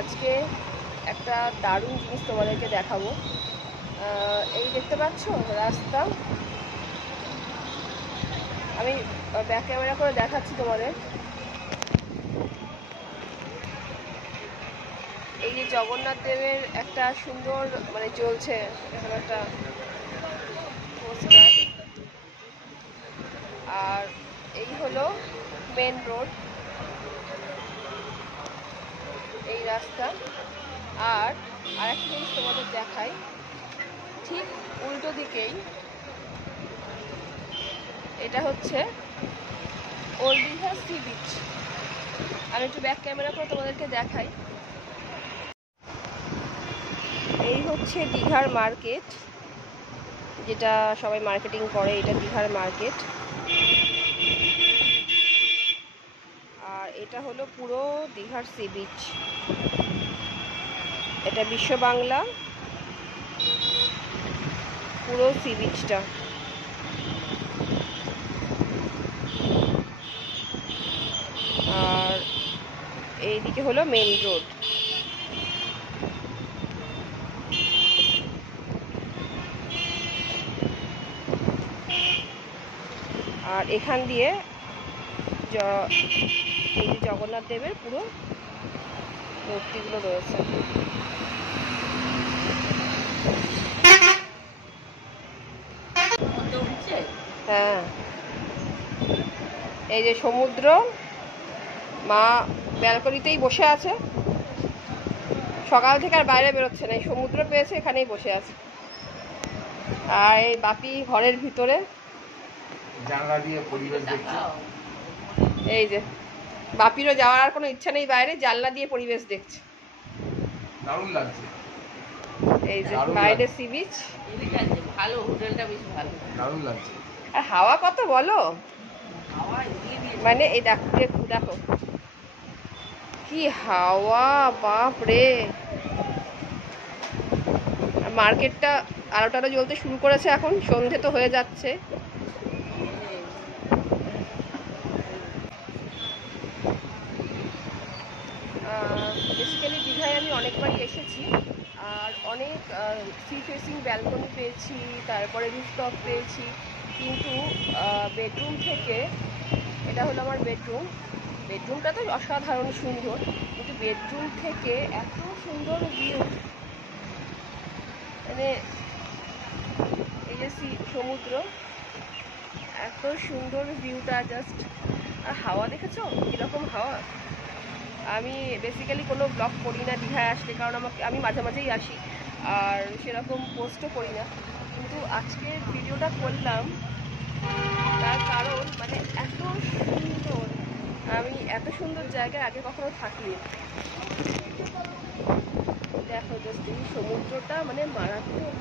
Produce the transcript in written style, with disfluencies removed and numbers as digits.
আজকে একটা দারুণ জিনিস তোমাদেরকে দেখাবো। এই দেখতে পাচ্ছ রাস্তা, আমি ব্যাক ক্যামেরা করে দেখাচ্ছি তোমাদের। এই যে জগন্নাথ দেবের একটা সুন্দর মানে চলছে এখানে একটা পোস্টার, আর এই হলো মেন রোড, এই রাস্তা। আর আরেকটা জিনিস তোমাদের দেখাই, ঠিক উল্টো দিকেই এটা হচ্ছে ওল্ড দীঘা সি বিচ। আমি একটু ব্যাক ক্যামেরা করে তোমাদেরকে দেখাই। এই হচ্ছে দীঘার মার্কেট, যেটা সবাই মার্কেটিং করে, এটা দীঘার মার্কেট। আর এটা হলো পুরো দীঘার সি বিচ, এটা বিশ্ব বাংলা পুরো সি বিচটা। আর এইদিকে হলো মেন রোড। আর এখান দিয়ে এই যে জগন্নাথ দেবের পুরো মূর্তিগুলো রয়েছে। হ্যাঁ, এই যে সমুদ্র, মা ব্যালকনিতেই বসে আছে, সকাল থেকে আর বাইরে বেরোচ্ছে না, এই সমুদ্র পেয়েছে এখানেই বসে আছে। আর এই বাপি ঘরের ভিতরে জানলা দিয়ে পরিবেশ দেখছে। এই যে বাপিরও যাওয়ার আর কোনো ইচ্ছা নেই বাইরে, জানলা দিয়ে পরিবেশ দেখছে। দারুণ লাগছে। এই যে বাইরে সি বিচ, ভালো, হোটেলটা বেশ ভালো, দারুণ লাগছে। আর হাওয়া কত বলো, মানে এই দেখো দেখো কি হাওয়া, বাপ রে। মার্কেটটা আলো টালো জ্বলতে শুরু করেছে, এখন সন্ধে তো হয়ে যাচ্ছে। বেসিক্যালি দীঘায় আমি অনেকবারই এসেছি, আর অনেক সি ফেসিং ব্যালকনি পেয়েছি, তারপরে রুফটপ পেয়েছি, কিন্তু বেডরুম থেকে, এটা হলো আমার বেডরুমটা তো অসাধারণ সুন্দর, কিন্তু বেডরুম থেকে এত সুন্দর ভিউ, মানে এই যে সমুদ্র, এত সুন্দর ভিউটা জাস্ট। আর হাওয়া দেখেছো কীরকম হাওয়া। আমি বেসিক্যালি কোনো ব্লগ করি না দীঘায় আসলে, কারণ আমি মাঝে মাঝেই আসি আর সেরকম পোস্টও করি না, কিন্তু আজকে ভিডিওটা করলাম তার কারণ মানে এত সুন্দর, আমি এত সুন্দর জায়গায় আগে কখনো থাকিনি। দেখো জাস্ট এই সমুদ্রটা মানে মারাত্মক।